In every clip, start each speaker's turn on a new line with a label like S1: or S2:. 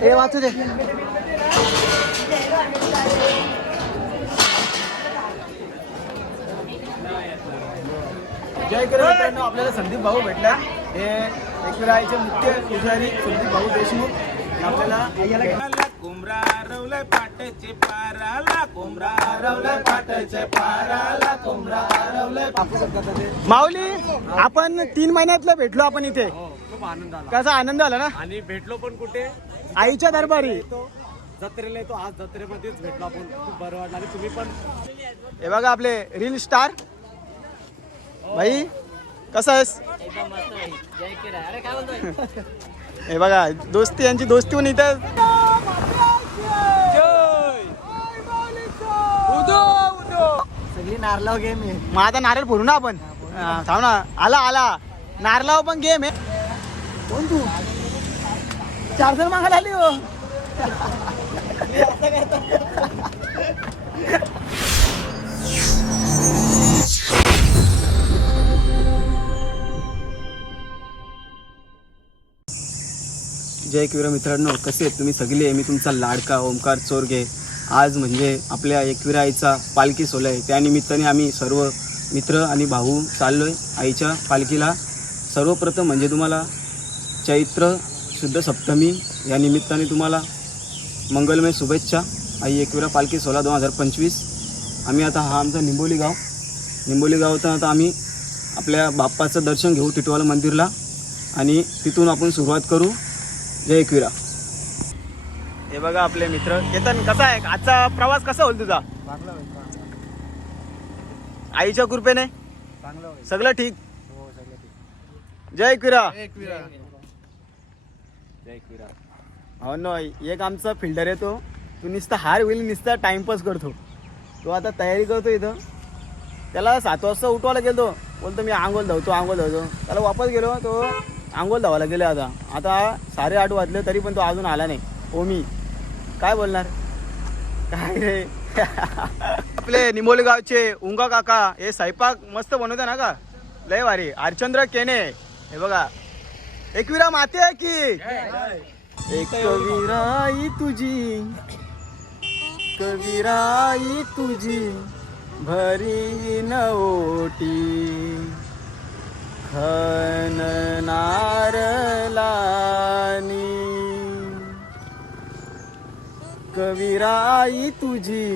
S1: हे वाचू दे.
S2: जय करा मित्रांनो आपल्याला संदीप भाऊ भेटला हे एकविरायचे मुख्य पुजारी संदीप भाऊ देशमुख. हे आपल्याला
S3: कुमरा रवलय पाटाचे पाराला कुमरा रवलय पाटाचे पाराला रवलय
S1: माऊली आपण तीन महिन्यातलं भेटलो आपण इथे.
S2: खूप आनंद आला.
S1: कसा आनंद आला ना?
S2: आणि भेटलो पण कुठे?
S1: आईच्या दरबारी.
S2: तो जत्रेला येतो. आज जत्रेमध्येच भेटलो आपण. खूप बरं वाटलं. आणि तुम्ही पण
S1: हे बघा आपले रील स्टार. भाई कसं आहेस? हे बघा दोस्ती यांची दोस्ती पण इथं.
S2: सगळी नारलाव गेम आहे.
S1: मग आता नारळ फोडू ना आपण. हा, थांब ना. आला आला. नारळावर पण गेम आहे. कोण तू चार जण मागायला आली हो. जय किवीरा मित्रांनो कसे आहेत तुम्ही सगळे? मी तुमचा लाडका ओमकार चोरगे. आज म्हणजे आपल्या एकविरा आईचा पालखी सोहळा आहे. त्यानिमित्ताने आम्ही सर्व मित्र आणि भाऊ चाललो आहे आईच्या पालखीला. सर्वप्रथम म्हणजे तुम्हाला चैत्र शुद्ध सप्तमी या निमित्ताने तुम्हाला मंगलमय शुभेच्छा. आई एकविरा पालखी सोहळा दोन हजार पंचवीस. आम्ही आता हा आमचा निंबोली गाव. निंबोली गावातून आता आम्ही आपल्या बाप्पाचं दर्शन घेऊ टिटवाला मंदिरला आणि तिथून आपण सुरुवात करू. जय एकविरा. हे बघा आपले मित्र. केतन कसा आहे? आजचा प्रवास कसा होईल तुझा? आईच्या कृपेने?
S2: चांगलं होईल.
S1: सगळं ठीक?
S2: हो सगळं ठीक.
S1: जय एकविरा
S2: एकविरा. जय एकविरा.
S1: हो ना एक आमचा फिल्डर आहे तो. तू नुसता हार होईल नुसता टाइमपास करतो. तो आता तयारी करतो इथं. त्याला सात वाजता उठवायला गेलो बोलतो मी आंघोळ धावतो आंघोळ धावतो. त्याला वापस गेलो तो आंघोळ धावायला गेले आता. आता साडे आठ वाजले तरी पण तो अजून आला नाही. ओमी काय बोलणार? काय रे. आपले निमोली गावचे उंगा काका हे स्वयंपाक मस्त बनवते ना का? लय भारी. हरचंद्र केने. हे बघा एकविरा माते आहे की? एक कविराई तुझी कविराई तुझी भरी नवटी खन नारलानी. कविराई तुझी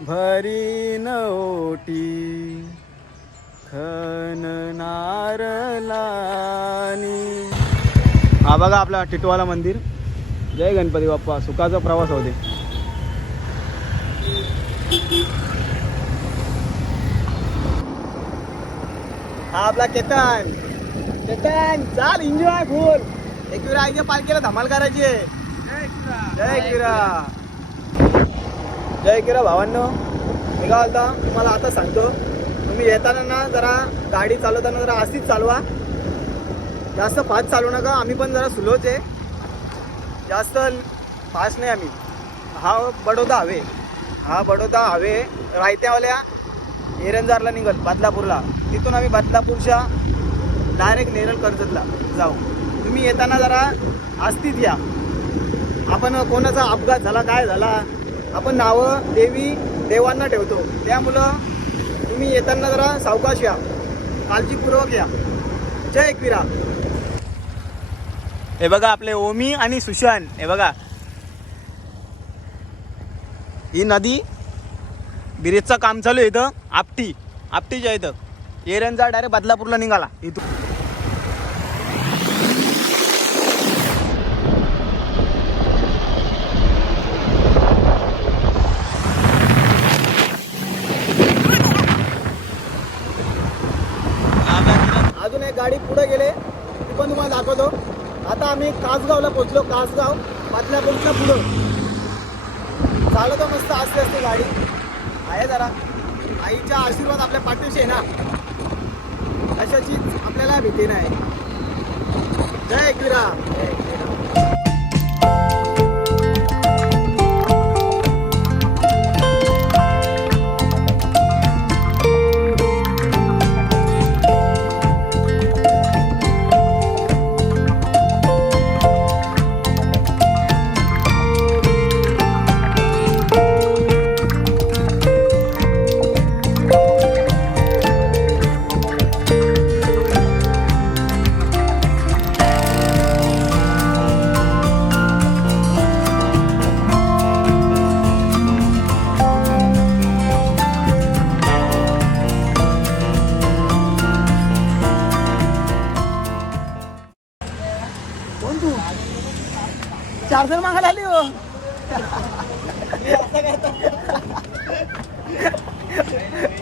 S1: भरी नवटी खन नारलानी. हा बघा आपला टिटवाला मंदिर. जय गणपती बाप्पा. सुखाचा प्रवास होते हा आपला केतन. केतन चाल एन्जॉय फुल एकविरा आईच्या पालखीला धमाल करायची जय किरा जय किरा भावांनो. मी काय होता तुम्हाला आता सांगतो. तुम्ही येताना ना जरा गाडी चालवताना जरा अशीच चालवा. जास्त फास्ट चालू नका आम्ही पण जरा स्लोच आहे. जास्त फास्ट नाही आम्ही. हा बडोदा हवे हा बडोदा हवे रायत्यावाल्या एरंजारला निघल बदलापूरला. तिथून आम्ही बदलापूरच्या डायरेक्ट नेरल कर्जतला जाऊ. तुम्ही येताना जरा आस्तीत या. आपण कोणाचा अपघात झाला काय झाला आपण नावं देवी देवांना ठेवतो. त्यामुळं तुम्ही येताना जरा सावकाश या. काळजीपूर्वक या. जय एकविरा. हे बघा आपले ओमी आणि सुशांत हे बघा. ही नदी ब्रिजचं काम चालू आहे इथं आपटी आपटीच्या इथं. एरनचा डायरेक्ट बदलापूरला निघाला. इथून. अजून एक गाडी पुढे गेले ती पण तुम्हाला दाखवतो. आता आम्ही कासगावला पोहोचलो कासगाव बदलापूरच्या पुढं. तर मस्त असते असते गाडी. आहे जरा. आईचा आशीर्वाद आपल्या पाठीशी आहे ना. अशाची आपल्याला भीती नाही. जय किरा.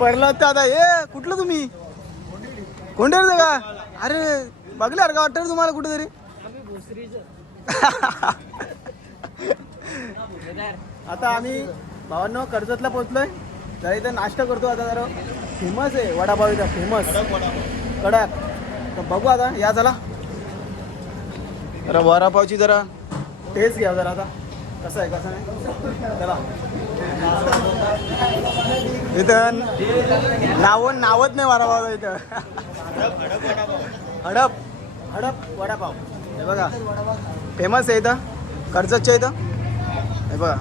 S1: पडलं होतं आता. हे कुठलं तुम्ही? कोणते का? अरे बघले का? वाटतं तुम्हाला कुठेतरी. आता आम्ही भावांनो कर्जतला पोहोचलोय. जरा इथं नाश्ता करतो आता जरा. फेमस आहे वडापाव इथं फेमस. कडक. तर बघू आता या चला. जरा वडापावची जरा टेस्ट घ्या जरा आता. कसं आहे कसं नाही? चला. इथं नाव नावच नाही वडापाव इथं. हडप. हडप वडापाव. हे बघा. फेमस आहे इथं. कर्जतच्या इथं. हे बघा.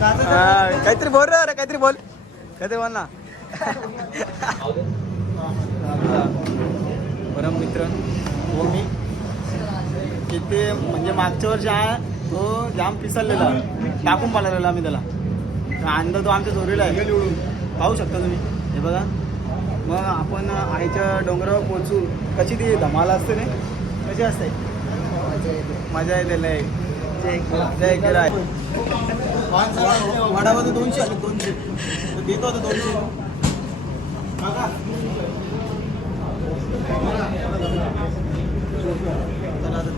S1: हा, काहीतरी बोल रे अरे काहीतरी बोल. काहीतरी बोल ना. परम मित्र हो म्हणजे मागच्या वर्षी हा तो जाम पिसरलेला टाकून पाडलेला आम्ही त्याला. तर अंदा तो आमच्या चोरीला आहे. पाहू शकता तुम्ही. हे बघा. मग आपण आईच्या डोंगरावर पोचू कशी ती धमाल असते ना कशी असते? मजा येते लय. जय किराय वडामध्ये दोनशे. आले दोनशे देतो आता दोनशे. बघा.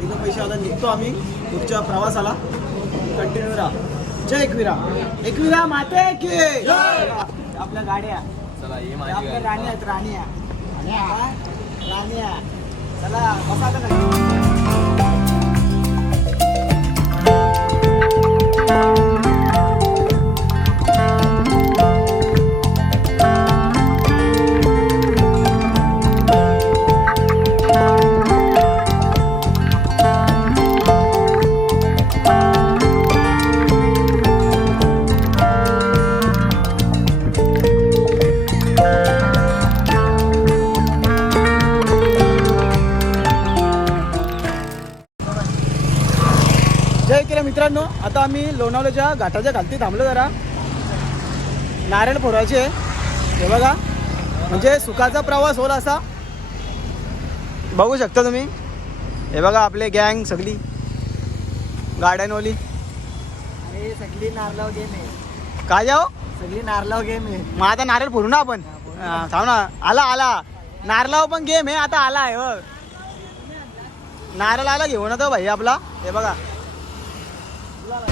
S1: दिलं पैसे आता निघतो आम्ही पुढच्या प्रवासाला. कंटिन्यू राहा. जय एकविरा. एकविरा माते की. आपल्या गाड्या. आपल्या राणी आहेत राण्या. राण्या चला बसा आम्ही लोणावल्याच्या घाटाच्या खालती थांबलो जरा. नारळ फोडायचे हे बघा. म्हणजे सुखाचा प्रवास होईल असा. बघू शकता तुम्ही. हे बघा आपले गँग सगळी. गाड्यांवली.
S2: अरे सगळी नारलाव गेम आहे.
S1: काय जाओ?
S2: सगळी नारलाव गेम आहे.
S1: मग आता नारळ फोडू ना आपण? थांब ना. आला आला. नारळावर पण गेम आहे. आता आला आहे नारळ आला घेऊन आता भाई आपला. हे बघा सोला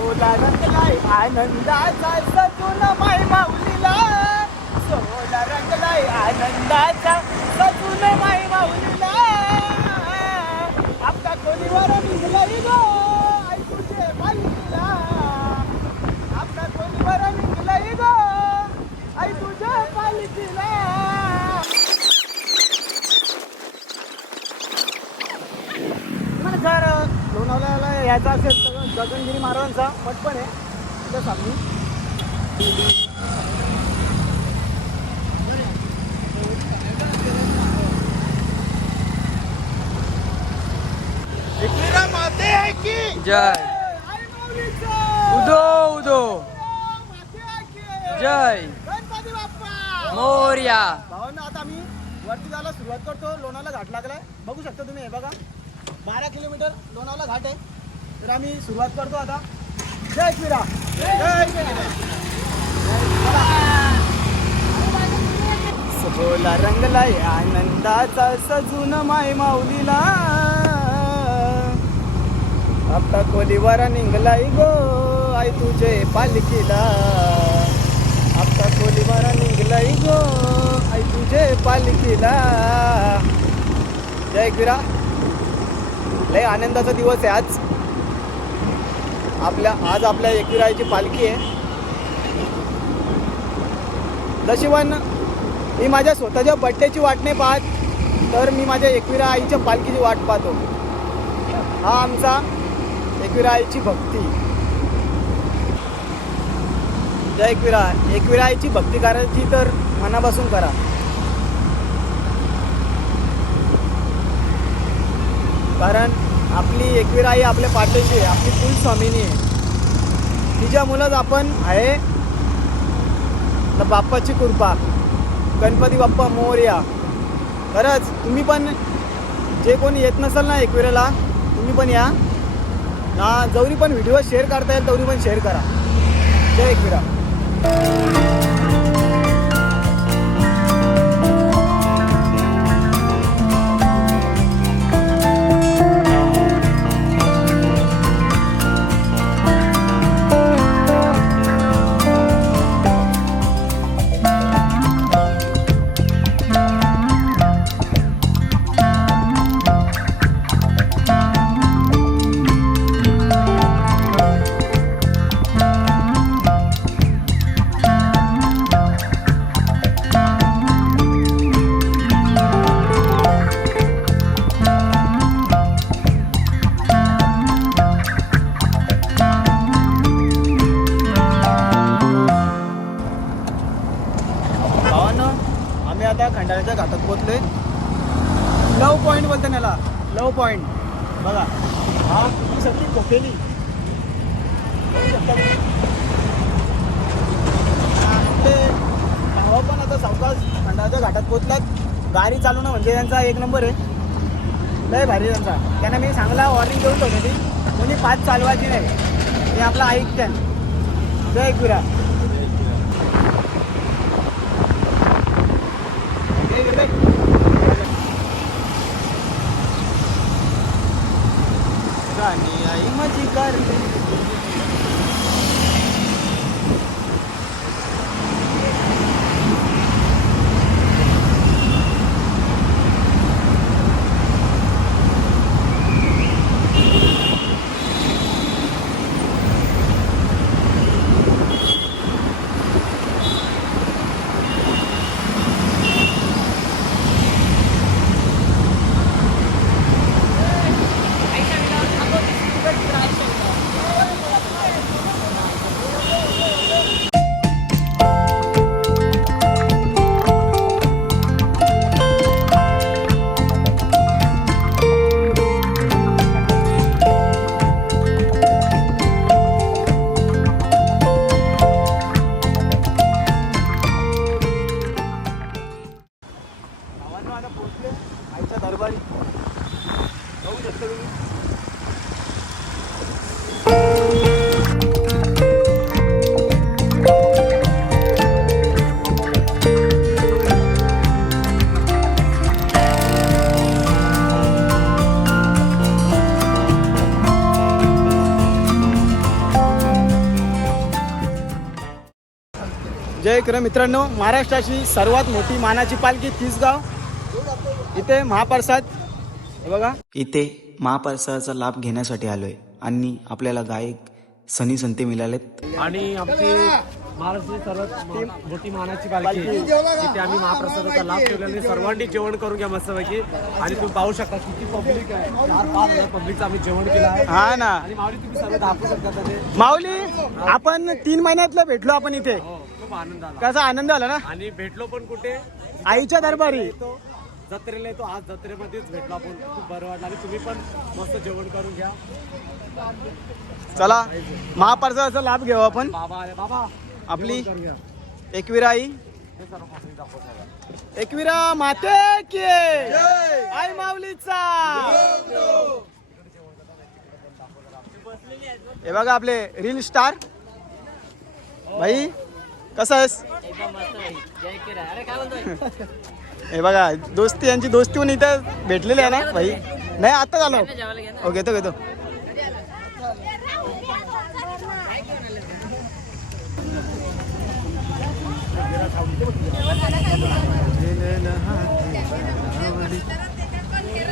S1: रंगलाय आनंदाचा सजून माय माऊलीला. सोला रंगलाय आनंदाचा सजून माय माऊलीला. आपल्या खोलीवर निघलाय गो आई तुझे मालकीला आपल्या खोलीवर निघलाय गो आई तुझ्या पालकीला तुम्हाला जर यायचं असेल तर गगनगिरी महाराजांचा मठ पण आहे. तिथं सामनी.
S4: जय। उदो उदो। जय। मोर्या।
S1: भावांना आता आम्ही वरती जायला सुरुवात करतो. लोणावळा घाट लागलाय. बघू शकता तुम्ही हे बघा. बारा किलोमीटर लोणावळा घाट आहे. तर आम्ही सुरुवात करतो आता. जय श्रीराम. सोला रंगलाय आनंदाचा सजून माय माऊलीला. आता कोलीवारा निघलाय गो आई तुझे पालखीला. आता कोलीवारा निघलाय गो आई तुझे पालखीला. जय गिरा लय आनंदाचा दिवस आहे आज. आपल्या आज आपल्या एकविरायची पालखी आहे. नशिबान मी माझ्या स्वतःच्या बड्डेची वाट नाही पाहत तर मी माझ्या एकविरा आईच्या पालखीची वाट पाहतो. हा आमचा एकविरा आईची भक्ती. जय एकविरा एकविरा आईची भक्ती करायची तर मनापासून करा. कारण आपली एकविरा आई आपल्या पाठीशी आहे आपली कुलस्वामिनी आहे. तिच्यामुळंच आपण आहे. तर बाप्पाची कृपा. गणपती बाप्पा मोर्या खरंच तुम्ही पण जे कोणी येत नसेल ना एकविरेला तुम्ही पण या. ना जवरी पण व्हिडिओ शेअर करता येईल तेवढी पण शेअर करा. जय एकविरा. लय भारी त्यांचा त्यांना मी चांगला वॉर्निंग देऊन ठेवली ती. कोणी पाच चालवायची नाही. ते आपलं ऐकत्यान जय गुरा. आणि आई माझी कारली जय कर मित्रांनो महाराष्ट्राची सर्वात मोठी मानाची पालखी तिसगाव. इथे महाप्रसाद हे बघा.
S5: इथे महाप्रसादाचा लाभ घेण्यासाठी आलोय आणि आपल्याला गायक सनी संते मिळालेत.
S2: आणि आमची महाराष्ट्राची सर्वात मोठी मानाची पालखी इथे आम्ही महाप्रसादाचा लाभ ठेवल्याने सर्वांनी जेवण करून घ्या मस्तपैकी. आणि तुम्ही पाहू शकता किती पब्लिक आहे. चार पाच हजार पब्लिकचं आम्ही जेवण केलं आहे.
S1: हा ना.
S2: आणि माऊली तुम्ही सर्व दाखवू शकता ते
S1: माऊली आपण तीन महिन्यातलं भेटलो आपण इथे.
S2: हो. खूप आनंद आला.
S1: कसा आनंद आला ना?
S2: आणि भेटलो पण कुठे?
S1: आईच्या दरबारी.
S2: येतो. जत्रेला येतो. आज जत्रेमध्येच भेटलो आपण. खूप बरं वाटलं. आणि तुम्ही पण मस्त जेवण करून घ्या.
S1: चला महाप्रसादाचा लाभ घेऊ आपण.
S2: बाबा आले बाबा
S1: आपली
S2: करून घ्या.
S1: एकविरा आई.
S2: हे सर्व.
S1: एकविरा माते की आई माऊलीचा. हे बघा आपले रील स्टार. भाई कसा आहेस? हे बघा दोस्ती यांची दोस्ती पण इथं भेटलेली आहे ना भाई? नाही आता झालो. हो घेतो घेतो.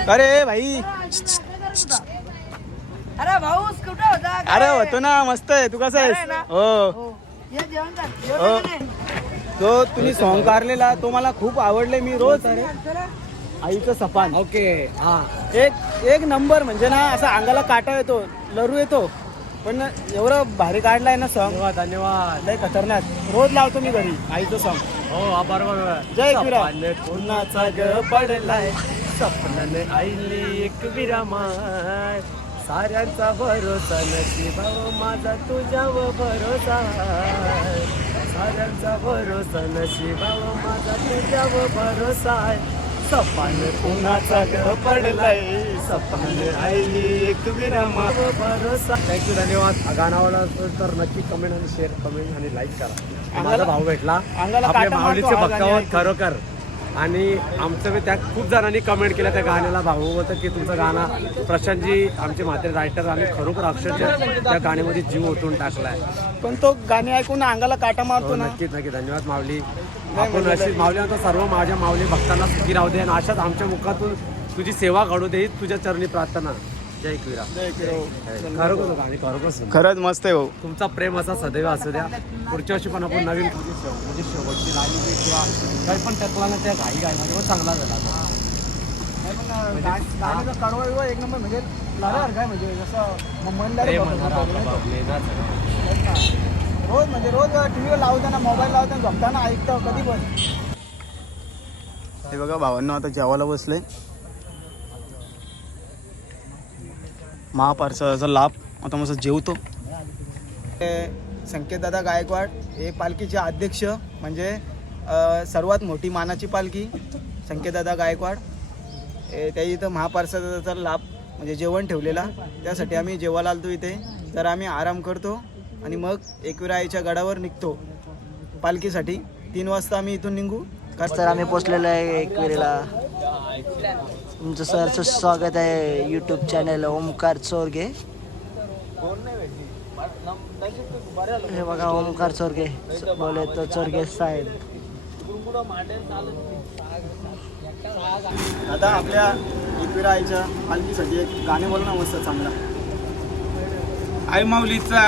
S1: अरे भाई.
S6: अरे भाऊ कुठं होता?
S1: अरे होतो ना मस्त आहे. तू कसा आहेस? हो.
S6: कर.
S1: हो.
S6: कर.
S1: तो तुम्ही सॉंग कारलेला तो मला खूप आवडले मी रोज आईचं सपान.
S2: ओके हा.
S1: एक एक नंबर म्हणजे ना असा अंगाला काटा येतो लरू येतो पण एवढं भारी काढलाय ना सॉंग
S2: धन्यवाद धन्यवाद.
S1: लय खतरनाक. रोज लावतो मी घरी आईचं सॉंग
S2: हो हा बरोबर
S1: जय.
S2: सपाने पुन्हाचा ग पडलाय? स्वप्नाने आईली एक विरामाय. साऱ्यांचा भरोसा नशीबाव माझा तुझ्यावर भरोसा. साऱ्यांचा भरोसा नशिबाव माझा तुझ्यावर भरोसा आहे. सपान कुणाचा ग पडलाय? सपान राहिली एक विरामा भरोसा. थँक्यू धन्यवाद. हा गाणं आवडला असेल तर नक्की कमेंट आणि शेअर कमेंट आणि लाईक करा. माझा भाऊ भेटला. आपल्या माऊलीचे
S1: मारतो
S2: भक्त
S1: गाणी
S2: आहोत
S1: ऐकून.
S2: खरोखर. आणि आमचं बी त्या खूप जणांनी कमेंट केलं त्या गाण्याला. भाऊ होतं की तुमचं गाणं प्रशांतजी आमचे माते रायटर आणि खरोखर अक्षरशः त्या गाण्यामध्ये जीव ओतून टाकलाय.
S1: पण तो गाणी ऐकून अंगाला काटा
S2: हो
S1: मारतो ना.
S2: नक्कीच नक्की धन्यवाद माऊली. आपण अशी माऊली आता सर्व माझ्या माऊली भक्तांना सुखी राहू दे आणि अशाच आमच्या मुखातून तुझी सेवा घडू दे तुझ्या चरणी प्रार्थना. जय गाणी सुंदर.
S1: खरंच मस्त आहे भाऊ.
S2: तुमचा प्रेम असा सदैव असू द्या. पुढच्या वर्षी पण आपण नवीन शेव म्हणजे शेवटची लाईन जी किंवा काही पण त्यातला ना त्या घाई गायमध्ये चांगला झाला.
S1: कडवा बिडवा एक नंबर म्हणजे काय म्हणजे जसं मुंबईला. रोज म्हणजे रोज टीव्हीवर लावताना मोबाईल लावताना झोपताना ऐकतो कधी पण. हे बघा भावांना आता जेवायला बसले महापारसाचा लाभ आता मस्त जेवतो. संकेतदादा गायकवाड हे पालखीचे अध्यक्ष म्हणजे सर्वात मोठी मानाची पालखी संकेतदादा गायकवाड. हे त्या इथं महापारसाचा लाभ म्हणजे जेवण ठेवलेला. त्यासाठी आम्ही जेवायला आलतो इथे. तर आम्ही आराम करतो आणि मग एकविराईच्या गडावर निघतो पालखीसाठी. तीन वाजता आम्ही इथून निघू.
S7: तर आम्ही पोचलेलो आहे एकविरीला तुमचं सरचं स्वागत आहे यूट्यूब चॅनल ओमकार चोरगे. हे बघा ओमकार चोरगे. बोले तो चोरगे साहेब.
S1: आता आपल्या एकविराईच्या पालखीसाठी एक गाणे बोल ना मस्त चांगला.
S3: आई माऊलीचा.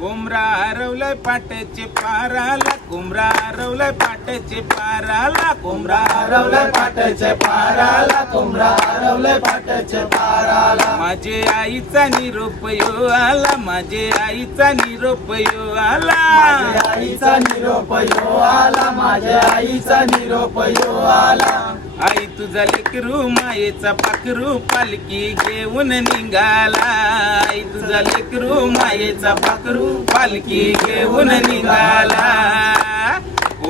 S3: कोंबरा हरवलाय पाट्याचे पाराला. कोंबरा हरवलाय पाट्याचे पाराला कोंबरा हरवलाय पाट्याचे पाराला कोंबरा हरवलाय पाट्याचे पाराला. माझे आईचा निरोप यो आला माझे आईचा निरोप यो आला.
S1: आईचा निरोप यो आला माझ्या आईचा निरोप यो आला.
S3: आई तुझा लेकरू मायेचा पाखरू पालखी घेऊन निघाला. आई तुझा लेकरू मायेचा पाखरू पालखी घेऊन निघाला.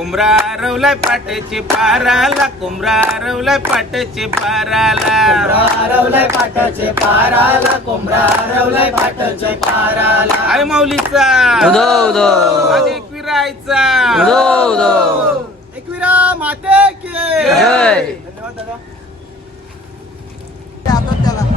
S3: कोंबरा हरवलाय पाट्याचे पाराला कोंबरा हरवलाय पाट्याचे पाराला.
S1: हरवलाय पाटाचे पाराला कोंबडा हरवलाय पाटाचे पाराला.
S3: आई माऊलीचा. माझ्या एकविरायचा
S1: एकविरा माते की. धन्यवाद दादा. ह्यो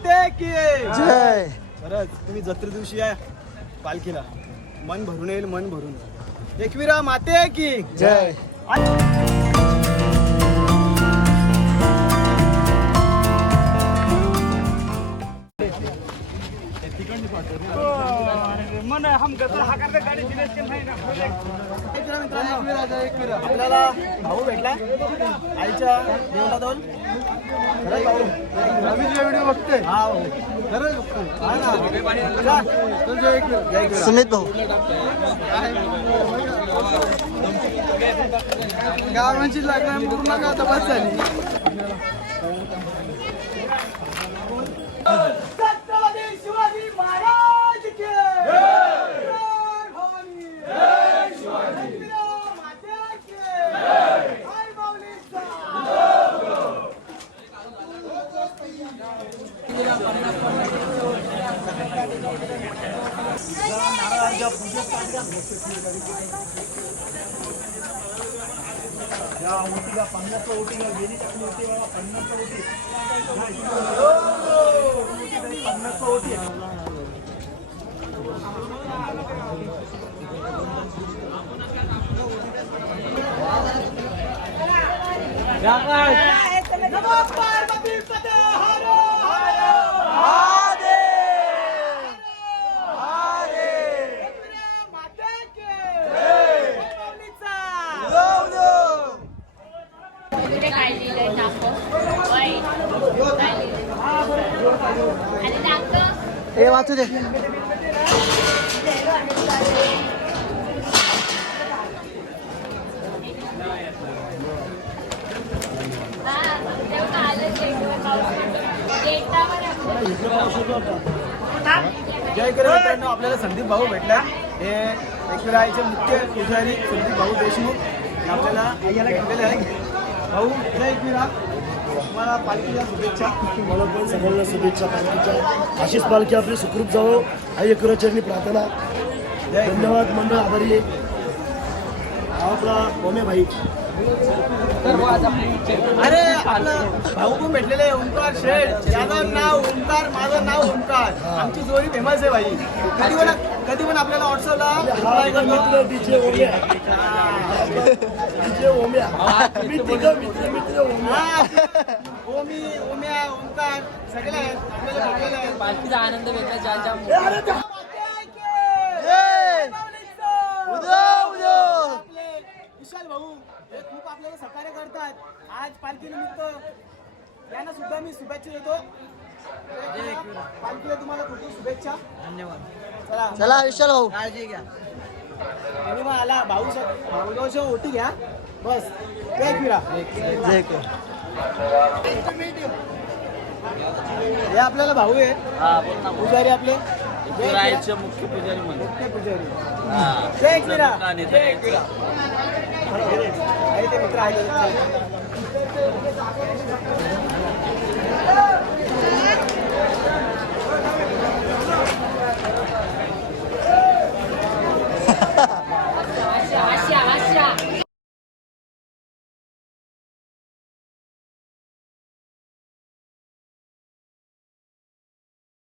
S1: माते की?
S7: जय.
S1: खरंच तुम्ही जत्रे दिवशी या पालखीला. मन भरून येईल मन भरून एकवीरा माते की?
S7: जय.
S1: आपल्याला भाऊ भेटला. आईच्या दोन खरंच भाऊ व्हिडिओ खरंच
S7: सुमित भाऊ.
S1: गावांची लागणार पूर्ण का आता बस झाली छत्रपती शिवाजी महाराज की जय भवानी जय शिवाजी माता की जय माऊलीचा नमो पार्वती पते हर माते की जय माऊलीचा
S8: इकडे काय लिहिलंय दाखव वाईट काय लिहिलंय आणि दाखव
S7: हे वाचू दे
S8: हा तेव्हा आलं गेटवर पाऊस गेटावर
S1: जय करा मित्रांनो आपल्याला संदीप भाऊ भेटला. हे एकविरायचे मुख्य पुजारी संदीप भाऊ देशमुख. हे आपल्याला यायला घेतलेले आहे. भाऊ जय एकविरा तुम्हाला पालखीच्या शुभेच्छा.
S9: मला पण सगळ्यांना शुभेच्छा पालखीच्या. अशीच पालखी आपली सुखरूप जावो. आई एकराचरणी प्रार्थना. धन्यवाद मंडळ आभारी आपला ओमे भाई.
S1: अरे भाऊ पण भेटलेले ओंकार शेठ. यादव नाव ओंकार माझं नाव ओंकार. आमची जोडी फेमस आहे भाई. कधी पण कधी पण आपल्याला व्हॉट्सअपला. ओमी ओम्या ओंकार सगळे आहेत.
S7: आनंद वेगळा ज्या
S1: विशाल भाऊ. हे खूप आपल्याला सहकार्य करतात. आज पालखी निमित्त यांना सुद्धा मी शुभेच्छा देतो. पालखीला तुम्हाला खूप खूप शुभेच्छा. धन्यवाद. चला.
S7: चला विशाल भाऊ.
S1: काळजी घ्या. तुम्ही मग आला. भाऊ भाऊ ओटी घ्या. बस. जय फिरा
S7: जय कर
S1: हे आपल्याला भाऊ आहे. पुजारी आपले.
S2: मुख्य पुजारी
S1: मुख्य पुजारी. जय ते मित्र आहे